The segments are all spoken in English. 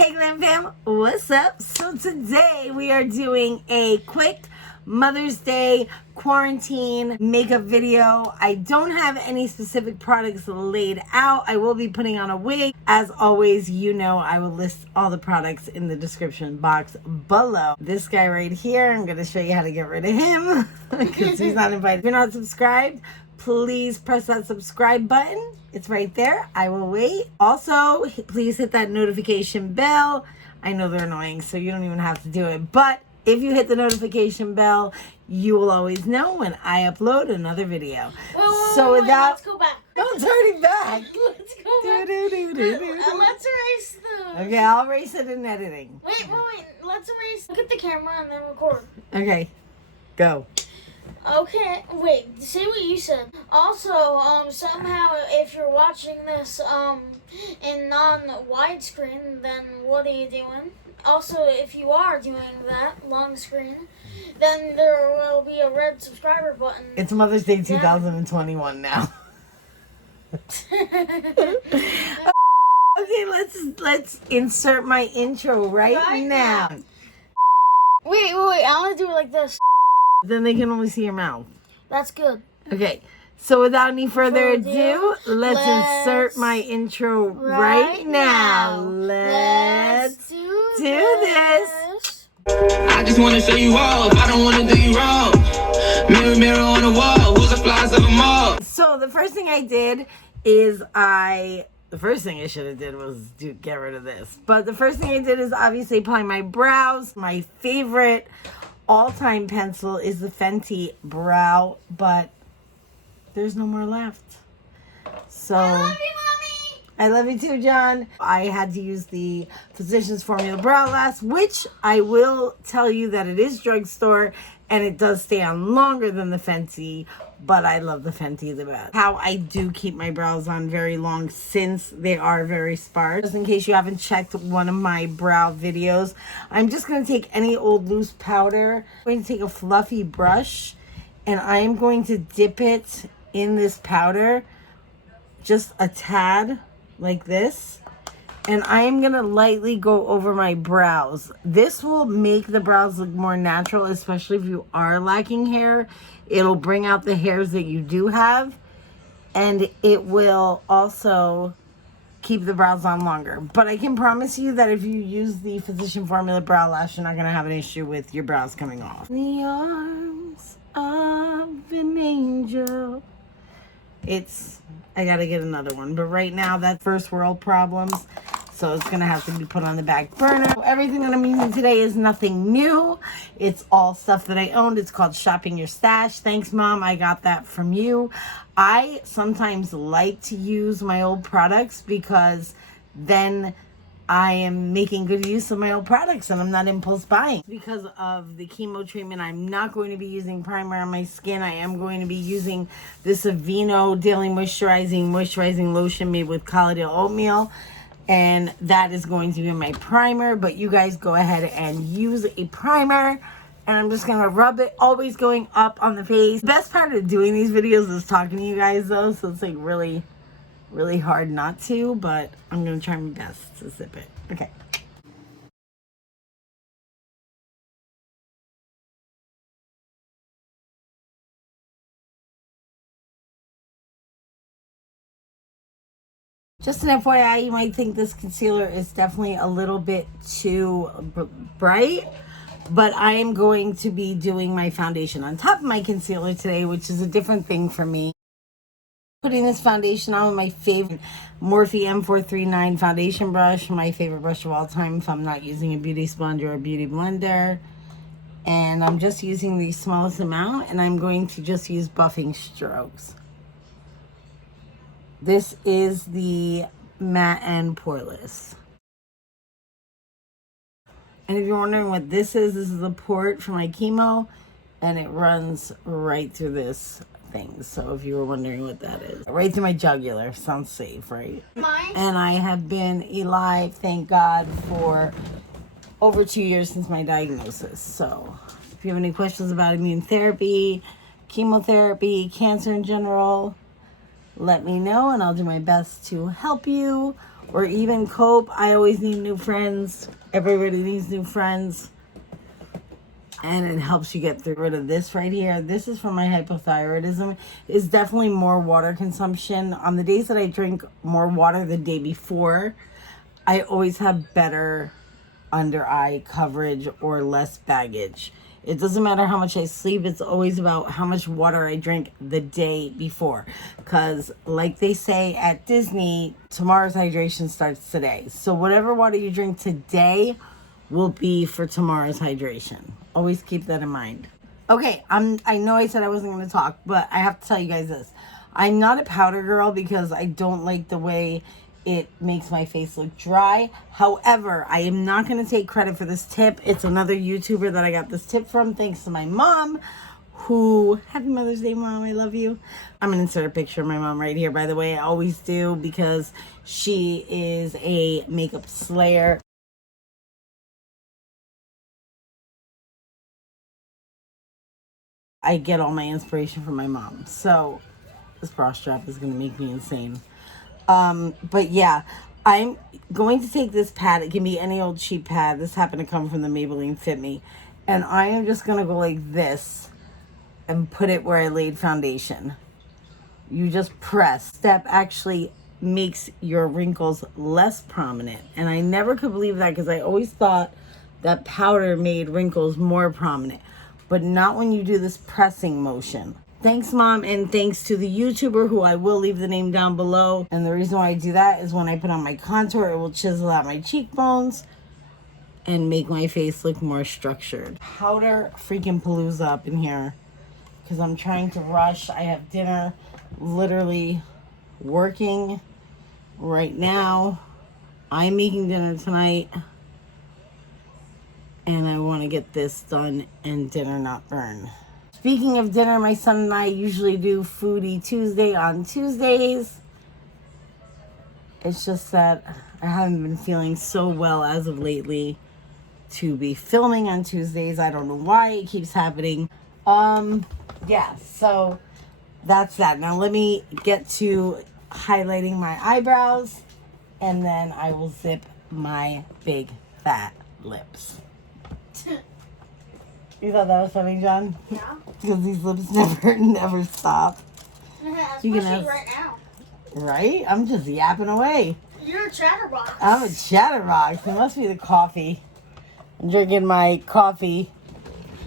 Hey Glam Fam, what's up? So today we are doing a quick Mother's Day quarantine makeup video. I don't have any specific products laid out. I will be putting on a wig. As always, you know I will list all the products in the description box below. This guy right here, I'm going to show you how to get rid of him because he's not invited. If you're not subscribed, please press that subscribe button. It's right there. I will wait. Also, please hit that notification bell. I know they're annoying, so you don't even have to do it. But if you hit the notification bell, you will always know when I upload another video. Wait, let's go back. Don't turn it back. Let's go back. Let's erase the... Okay, I'll erase it in editing. Wait. Let's erase... Look at the camera and then record. Okay, go. Okay, wait, say what you said. Also, somehow, if you're watching this, in non-widescreen, then what are you doing? Also, if you are doing that, long screen, then there will be a red subscriber button. It's Mother's Day 2021 now. Okay, let's insert my intro right now. Wait, I want to do it like this. Then they can only see your mouth. That's good. Okay, so without any further ado, let's insert my intro right now. Let's do this. I just want to show you off. I don't want to do you wrong. Mirror, mirror on the wall. Who's the flies of them all? So the first thing I did is the first thing I should have did was get rid of this. But the first thing I did is obviously apply my brows. My favorite all-time pencil is the Fenty Brow, but there's no more left. So I love you, Mommy! I love you too, John. I had to use the Physicians Formula Brow Last, which I will tell you that it is drugstore and it does stay on longer than the Fenty, but I love the Fenty the best. How I do keep my brows on very long since they are very sparse. Just in case you haven't checked one of my brow videos, I'm just going to take any old loose powder. I'm going to take a fluffy brush and I am going to dip it in this powder, just a tad like this. And I am going to lightly go over my brows. This will make the brows look more natural, especially if you are lacking hair. It'll bring out the hairs that you do have. And it will also keep the brows on longer. But I can promise you that if you use the Physician Formula Brow Lash, you're not going to have an issue with your brows coming off. In the arms of an angel. I gotta get another one, but right now that's first world problems, so it's gonna have to be put on the back burner. Everything that I'm using today is nothing new. It's all stuff that I owned. It's called Shopping Your Stash. Thanks, Mom, I got that from you. I sometimes like to use my old products because then I am making good use of my old products and I'm not impulse buying. Because of the chemo treatment, I'm not going to be using primer on my skin. I am going to be using this Aveeno Daily Moisturizing Lotion made with Oatmeal. And that is going to be my primer. But you guys go ahead and use a primer. And I'm just going to rub it, always going up on the face. The best part of doing these videos is talking to you guys though. So it's like really hard not to, but I'm going to try my best to zip it. Okay. Just an FYI, you might think this concealer is definitely a little bit too bright, but I am going to be doing my foundation on top of my concealer today, which is a different thing for me. Putting this foundation on with my favorite Morphe M439 foundation brush, my favorite brush of all time if I'm not using a beauty sponge or a beauty blender. And I'm just using the smallest amount, and I'm going to just use buffing strokes. This is the Matte and Poreless. And if you're wondering what this is the port for my chemo, and it runs right through this thing. So if you were wondering what that is, right through my jugular. Sounds safe, right? Mine? And I have been alive, thank God, for over 2 years since my diagnosis. So if you have any questions about immune therapy, chemotherapy, cancer in general, let me know and I'll do my best to help you. or even cope. I always need new friends. Everybody needs new friends. And it helps you get rid of this right here. This is for my hypothyrodism. It's definitely more water consumption. On the days that I drink more water the day before, I always have better under eye coverage or less baggage. It doesn't matter how much I sleep. It's always about how much water I drink the day before. Because like they say at Disney, tomorrow's hydration starts today. So whatever water you drink today will be for tomorrow's hydration. Always keep that in mind. Okay, I know I said I wasn't going to talk, but I have to tell you guys this. I'm not a powder girl because I don't like the way it makes my face look dry. However, I am not going to take credit for this tip. It's another YouTuber that I got this tip from, thanks to my mom, who, happy Mother's Day, Mom, I love you. I'm going to insert a picture of my mom right here, by the way. I always do because she is a makeup slayer. I get all my inspiration from my mom. So this bra strap is going to make me insane. But yeah, I'm going to take this pad. It can be any old cheap pad. This happened to come from the Maybelline Fit Me. And I am just going to go like this and put it where I laid foundation. You just press. Step actually makes your wrinkles less prominent. And I never could believe that because I always thought that powder made wrinkles more prominent. But not when you do this pressing motion. Thanks, Mom, and thanks to the YouTuber who I will leave the name down below. And the reason why I do that is when I put on my contour, it will chisel out my cheekbones and make my face look more structured. Powder freaking palooza up in here because I'm trying to rush. I have dinner, literally working right now. I'm making dinner tonight. And I want to get this done and dinner not burn. Speaking of dinner, my son and I usually do Foodie Tuesday on Tuesdays. It's just that I haven't been feeling so well as of lately to be filming on Tuesdays. I don't know why it keeps happening. Yeah, so that's that. Now let me get to highlighting my eyebrows and then I will zip my big fat lips. You thought that was funny, John? Yeah. Because these lips never stop. Especially right now. Right? I'm just yapping away. You're a chatterbox. I'm a chatterbox. It must be the coffee. I'm drinking my coffee.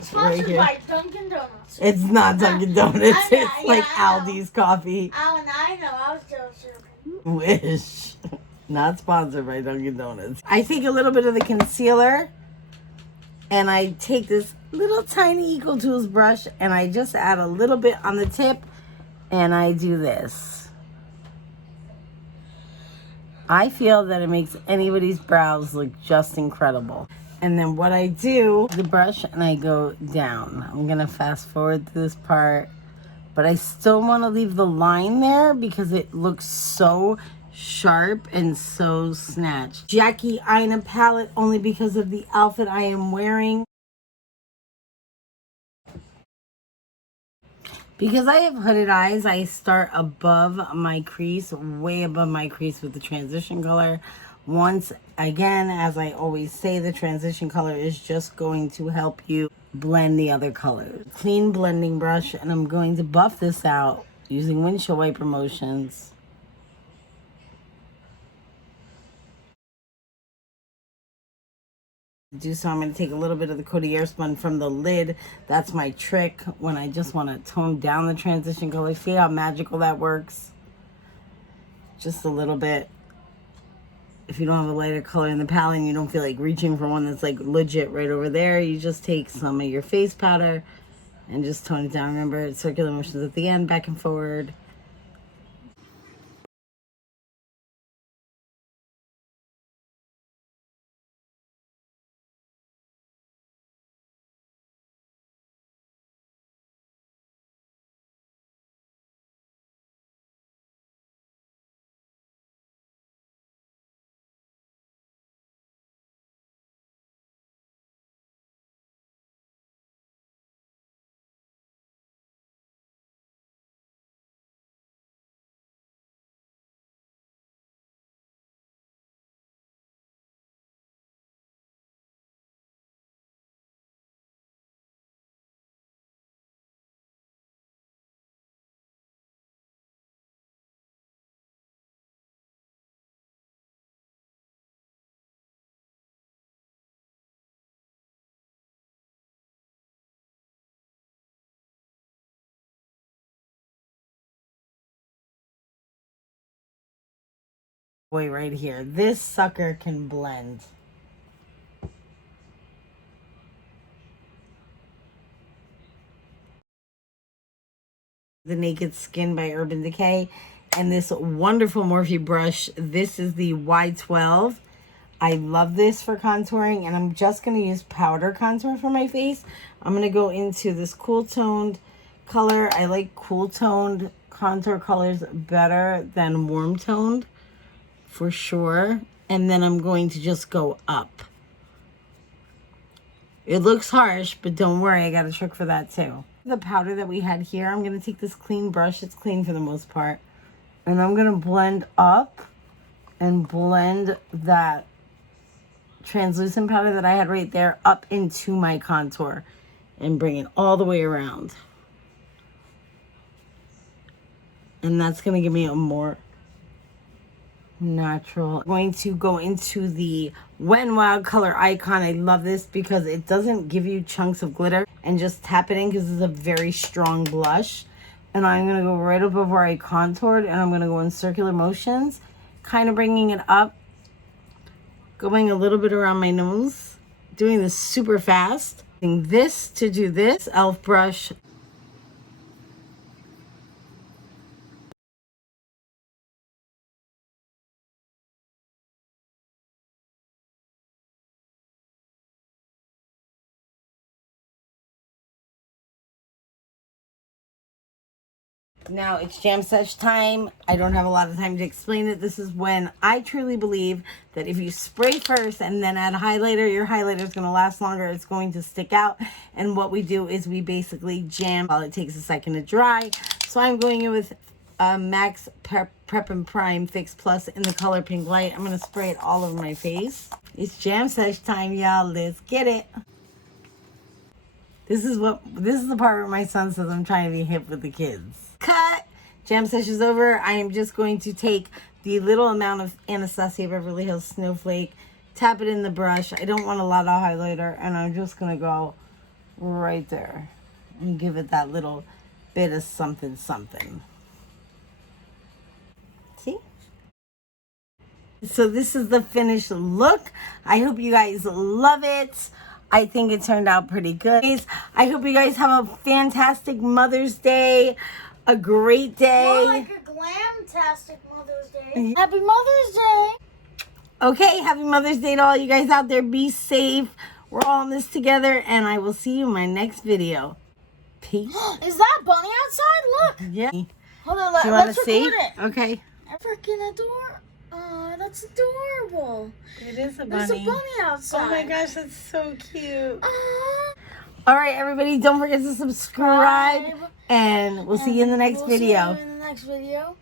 Sponsored right by Dunkin' Donuts. It's not Dunkin' Donuts. It's like Aldi's coffee. Oh, and I know. I was just joking. Wish. Not sponsored by Dunkin' Donuts. I take a little bit of the concealer and I take this little tiny Eco Tools brush and I just add a little bit on the tip and I do this. I feel that it makes anybody's brows look just incredible. And then what I do, the brush and I go down. I'm gonna fast forward through this part, but I still wanna leave the line there because it looks so sharp and so snatched. Jackie Aina palette only because of the outfit I am wearing. Because I have hooded eyes, I start above my crease, way above my crease with the transition color. Once again, as I always say, the transition color is just going to help you blend the other colors. Clean blending brush, and I'm going to buff this out using windshield wiper motions. So I'm going to take a little bit of the Coty Airspun from the lid. That's my trick when I just want to tone down the transition color. See how magical that works? Just a little bit. If you don't have a lighter color in the palette and you don't feel like reaching for one that's like legit right over there, you just take some of your face powder and just tone it down. Remember, circular motions at the end, back and forward. Boy, right here. This sucker can blend. The Naked Skin by Urban Decay. And this wonderful Morphe brush. This is the Y12. I love this for contouring. And I'm just going to use powder contour for my face. I'm going to go into this cool toned color. I like cool toned contour colors better than warm toned. For sure. And then I'm going to just go up. It looks harsh, but don't worry, I got a trick for that too. The powder that we had here, I'm going to take this clean brush. It's clean for the most part. And I'm going to blend up and blend that translucent powder that I had right there up into my contour and bring it all the way around. And that's going to give me a more natural. I'm going to go into the Wet n Wild color Icon. I love this because it doesn't give you chunks of glitter, and just tap it in because it's a very strong blush. And I'm going to go right above where I contoured, and I'm going to go in circular motions, kind of bringing it up, going a little bit around my nose, doing this super fast. Using this to do this, e.l.f. brush. Now it's jam sesh time. I don't have a lot of time to explain it. This is when I truly believe that if you spray first and then add highlighter, your highlighter is going to last longer. It's going to stick out. And what we do is we basically jam while it takes a second to dry. So I'm going in with Max Prep and Prime Fix Plus in the color Pink Light. I'm going to spray it all over my face. It's jam sesh time, y'all. Let's get it. This is the part where my son says I'm trying to be hip with the kids. Cut! Jam sesh is over. I am just going to take the little amount of Anastasia Beverly Hills Snowflake, tap it in the brush. I don't want a lot of highlighter, and I'm just going to go right there and give it that little bit of something something. See? So this is the finished look. I hope you guys love it. I think it turned out pretty good. I hope you guys have a fantastic Mother's Day. A great day. More like a glam-tastic Mother's Day. Happy Mother's Day. Okay, happy Mother's Day to all you guys out there. Be safe. We're all in this together, and I will see you in my next video. Peace. Is that bunny outside? Look. Yeah. Hold on, Do you let's see? record it. Okay. Freaking adorable. Oh, that's adorable. It is a bunny. There's a bunny outside. Oh my gosh, that's so cute. Aww. All right, everybody, don't forget to subscribe. And we'll see you in the next video. See you in the next video.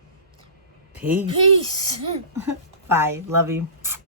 Peace. Peace. Bye. Love you.